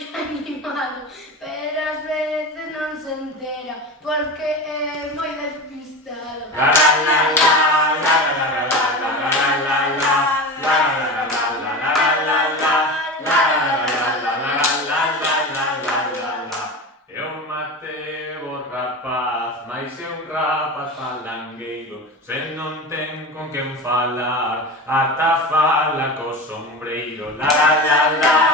moi animado, pero ás veces non se entera, porque é moi despistado. La la la la, la la la la, la la la la, la la la la, la la la la, la la la la. É un Mateo rapaz, mais é un rapaz falangueiro, se non ten con quen falar, ata fala co sombreiro. La la la la.